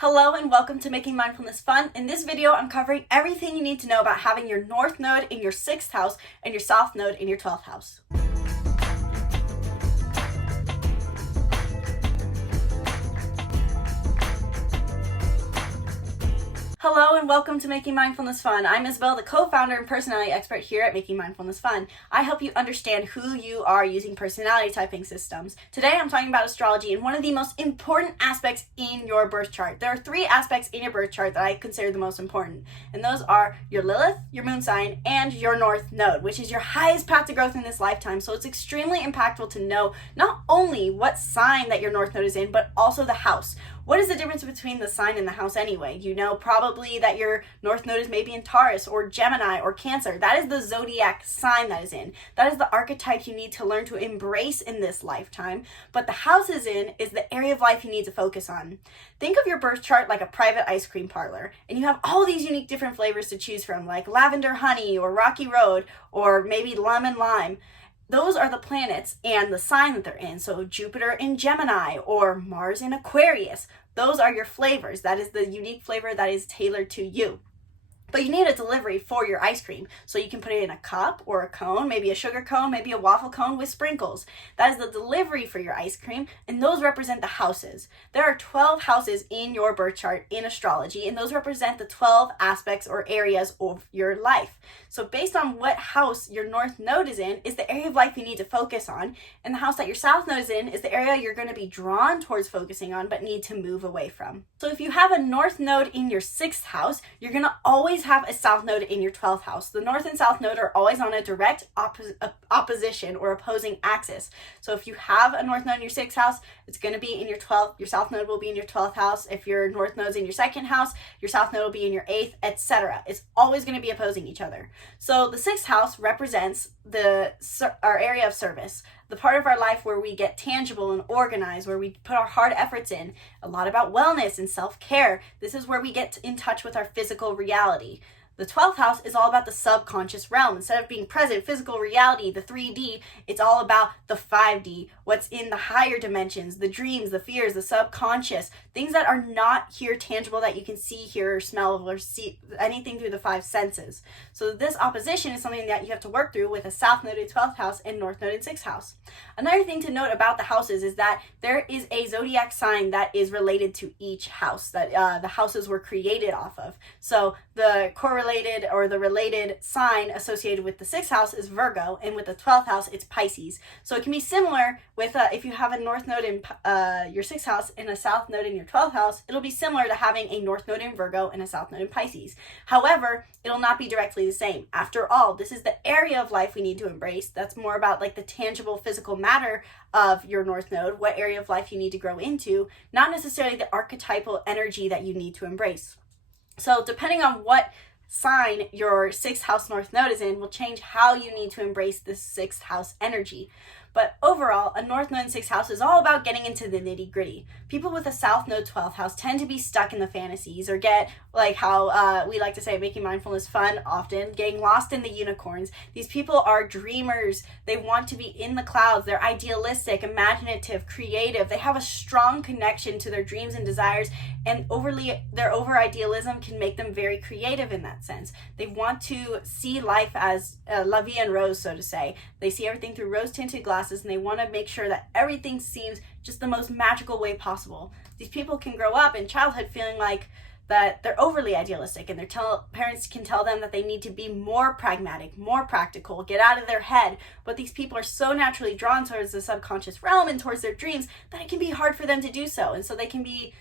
Hello and welcome to Making Mindfulness Fun. In this video, I'm covering everything you need to know about having your North Node in your 6th house and your South Node in your 12th house. Hello and welcome to Making Mindfulness Fun. I'm Isabelle, the co-founder and personality expert here at Making Mindfulness Fun. I help you understand who you are using personality typing systems. Today I'm talking about astrology and one of the most important aspects in your birth chart. There are 3 aspects in your birth chart that I consider the most important, and those are your Lilith, your moon sign, and your North Node, which is your highest path to growth in this lifetime. So it's extremely impactful to know not only what sign that your North Node is in, but also the house. What is the difference between the sign and the house anyway? You know probably that your North Node is maybe in Taurus or Gemini or Cancer. That is the zodiac sign that is in. That is the archetype you need to learn to embrace in this lifetime. But the house is in is the area of life you need to focus on. Think of your birth chart like a private ice cream parlor, and you have all these unique different flavors to choose from, like lavender honey or rocky road or maybe lemon lime. Those are the planets and the sign that they're in. So Jupiter in Gemini or Mars in Aquarius. Those are your flavors. That is the unique flavor that is tailored to you. But you need a delivery for your ice cream. So you can put it in a cup or a cone, maybe a sugar cone, maybe a waffle cone with sprinkles. That is the delivery for your ice cream, and those represent the houses. There are 12 houses in your birth chart in astrology, and those represent the 12 aspects or areas of your life. So based on what house your North Node is in is the area of life you need to focus on, and the house that your South Node is in is the area you're going to be drawn towards focusing on but need to move away from. So if you have a North Node in your 6th house, you're going to always have a South Node in your 12th house. The North and South Node are always on a direct opposition or opposing axis. So if you have a North Node in your 6th house, it's going to be in your 12th. Your South Node will be in your 12th house. If your North Node's in your 2nd house, your South Node will be in your 8th, etc. It's always going to be opposing each other. So the 6th house represents our area of service, the part of our life where we get tangible and organized, where we put our hard efforts in, a lot about wellness and self-care. This is where we get in touch with our physical reality. The 12th house is all about the subconscious realm. Instead of being present, physical reality, the 3D, it's all about the 5D, what's in the higher dimensions, the dreams, the fears, the subconscious, things that are not here tangible that you can see, hear, or smell, or see anything through the 5 senses. So this opposition is something that you have to work through with a South Node in 12th house and North Node in 6th house. Another thing to note about the houses is that there is a zodiac sign that is related to each house that the houses were created off of. So the correlated or the related sign associated with the 6th house is Virgo, and with the 12th house it's Pisces. So it can be similar with if you have a North Node in your 6th house and a South Node in your 12th house, it'll be similar to having a North Node in Virgo and a South Node in Pisces. However, it'll not be directly the same. After all, this is the area of life we need to embrace. That's more about like the tangible physical matter of your North Node, what area of life you need to grow into, not necessarily the archetypal energy that you need to embrace. So depending on what sign your 6th house North Node is in will change how you need to embrace this 6th house energy. But overall, a North Node in 6th house is all about getting into the nitty gritty. People with a South Node 12th house tend to be stuck in the fantasies or get, like how we like to say, making mindfulness fun often, getting lost in the unicorns. These people are dreamers. They want to be in the clouds. They're idealistic, imaginative, creative. They have a strong connection to their dreams and desires, and their over-idealism can make them very creative in that sense. They want to see life as la vie en rose, so to say. They see everything through rose-tinted glasses, and they want to make sure that everything seems just the most magical way possible. These people can grow up in childhood feeling like that they're overly idealistic, and their parents can tell them that they need to be more pragmatic, more practical, get out of their head. But these people are so naturally drawn towards the subconscious realm and towards their dreams that it can be hard for them to do so. And so they can be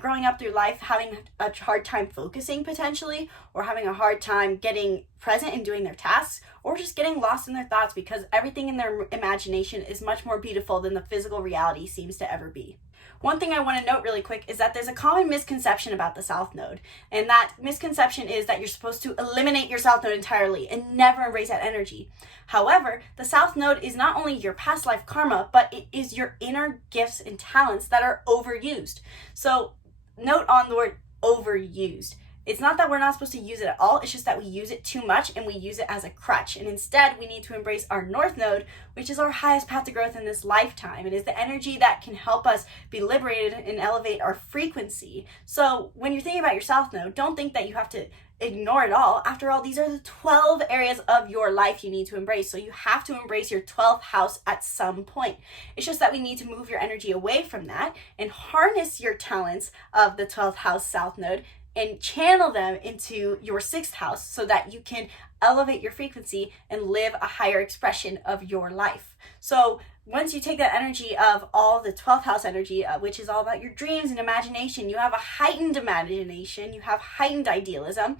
growing up through life having a hard time focusing potentially, or having a hard time getting present and doing their tasks, or just getting lost in their thoughts because everything in their imagination is much more beautiful than the physical reality seems to ever be. One thing I want to note really quick is that there's a common misconception about the South Node, and that misconception is that you're supposed to eliminate your South Node entirely and never embrace that energy. However, the South Node is not only your past life karma, but it is your inner gifts and talents that are overused. So note on the word overused. It's not that we're not supposed to use it at all, it's just that we use it too much and we use it as a crutch. And instead, we need to embrace our North Node, which is our highest path to growth in this lifetime. It is the energy that can help us be liberated and elevate our frequency. So when you're thinking about your South Node, don't think that you have to ignore it all. After all, these are the 12 areas of your life you need to embrace. So you have to embrace your 12th house at some point. It's just that we need to move your energy away from that and harness your talents of the 12th house South Node and channel them into your 6th house so that you can elevate your frequency and live a higher expression of your life. So once you take that energy of all the 12th house energy, which is all about your dreams and imagination, you have a heightened imagination, you have heightened idealism.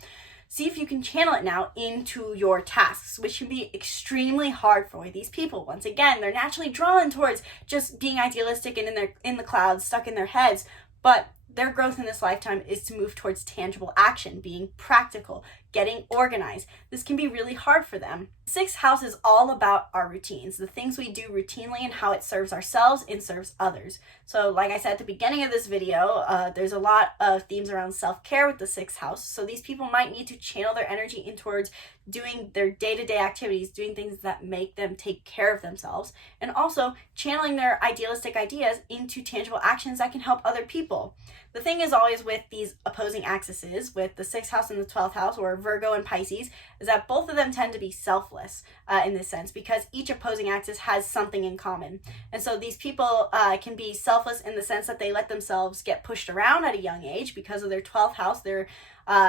See if you can channel it now into your tasks, which can be extremely hard for these people. Once again, they're naturally drawn towards just being idealistic and in the clouds, stuck in their heads, but their growth in this lifetime is to move towards tangible action, being practical, getting organized. This can be really hard for them. 6th house is all about our routines, the things we do routinely and how it serves ourselves and serves others. So like I said at the beginning of this video, there's a lot of themes around self-care with the 6th house. So these people might need to channel their energy in towards doing their day-to-day activities, doing things that make them take care of themselves, and also channeling their idealistic ideas into tangible actions that can help other people. The thing is always with these opposing axes, with the 6th house and the 12th house, or Virgo and Pisces, is that both of them tend to be selfless in this sense, because each opposing axis has something in common. And so these people can be selfless in the sense that they let themselves get pushed around at a young age because of their 12th house, their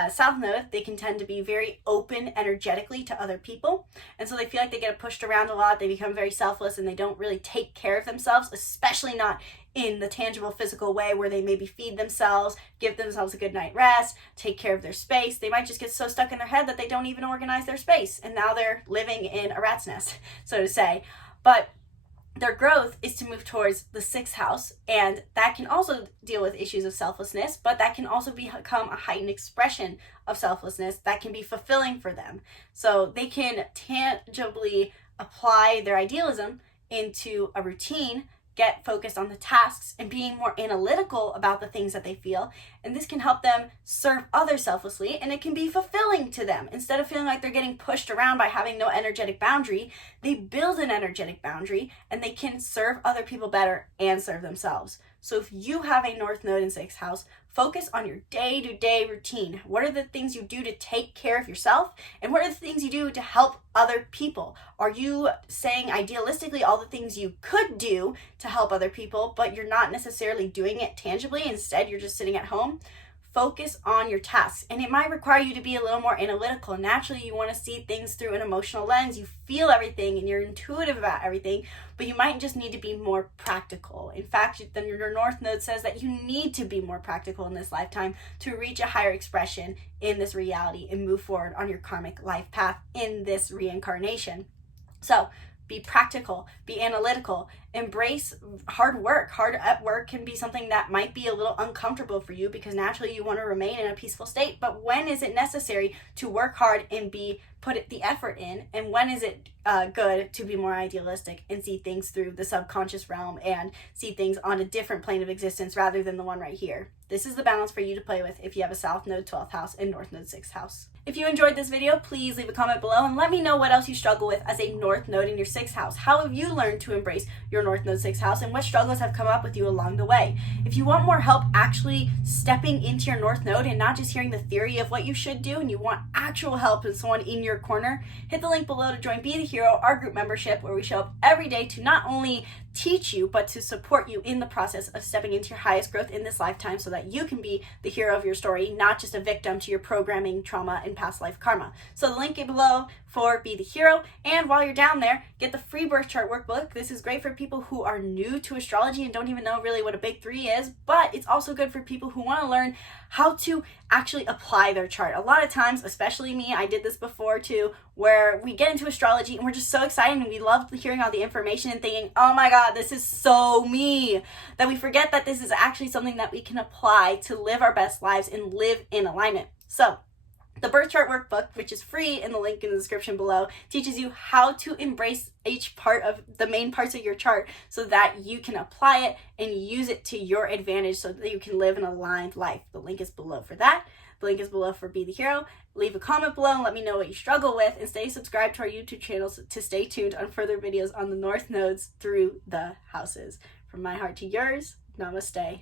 South Node. They can tend to be very open energetically to other people. And so they feel like they get pushed around a lot. They become very selfless and they don't really take care of themselves, especially not in the tangible physical way where they maybe feed themselves, give themselves a good night rest, take care of their space. They might just get so stuck in their head that they don't even organize their space. And now they're living in a rat's nest, so to say. But their growth is to move towards the 6th house, and that can also deal with issues of selflessness, but that can also become a heightened expression of selflessness that can be fulfilling for them. So they can tangibly apply their idealism into a routine, get focused on the tasks, and being more analytical about the things that they feel. And this can help them serve others selflessly, and it can be fulfilling to them. Instead of feeling like they're getting pushed around by having no energetic boundary, they build an energetic boundary and they can serve other people better and serve themselves. So if you have a North Node in 6th house, focus on your day-to-day routine. What are the things you do to take care of yourself? And what are the things you do to help other people? Are you saying idealistically all the things you could do to help other people, but you're not necessarily doing it tangibly? Instead, you're just sitting at home? Focus on your tasks, and it might require you to be a little more analytical. Naturally, you want to see things through an emotional lens. You feel everything and you're intuitive about everything, but you might just need to be more practical. In fact, then your North Node says that you need to be more practical in this lifetime to reach a higher expression in this reality and move forward on your karmic life path in this reincarnation. So be practical, be analytical, embrace hard work. Hard at work can be something that might be a little uncomfortable for you because naturally you want to remain in a peaceful state. But when is it necessary to work hard and put the effort in? And when is it good to be more idealistic and see things through the subconscious realm and see things on a different plane of existence rather than the one right here? This is the balance for you to play with if you have a South Node 12th house and North Node 6th house. If you enjoyed this video, please leave a comment below and let me know what else you struggle with as a North Node in your 6th house. How have you learned to embrace your North Node 6th house and what struggles have come up with you along the way? If you want more help actually stepping into your North Node and not just hearing the theory of what you should do, and you want actual help and someone in your corner, hit the link below to join Be the Hero, our group membership, where we show up every day to not only teach you, but to support you in the process of stepping into your highest growth in this lifetime so that you can be the hero of your story, not just a victim to your programming, trauma, and past life karma. So the link below for Be the Hero, and while you're down there, get the free birth chart workbook. This is great for people who are new to astrology and don't even know really what a big three is, but it's also good for people who want to learn how to actually apply their chart. A lot of times, especially me, I did this before too, where we get into astrology and we're just so excited and we love hearing all the information and thinking, oh my God, this is so me, that we forget that this is actually something that we can apply to live our best lives and live in alignment. So The birth chart workbook, which is free in the link in the description below, teaches you how to embrace each part of the main parts of your chart so that you can apply it and use it to your advantage so that you can live an aligned life. The link is below for that. The link is below for Be the Hero. Leave a comment below and let me know what you struggle with, and stay subscribed to our YouTube channel to stay tuned on further videos on the North Nodes through the houses. From my heart to yours, namaste.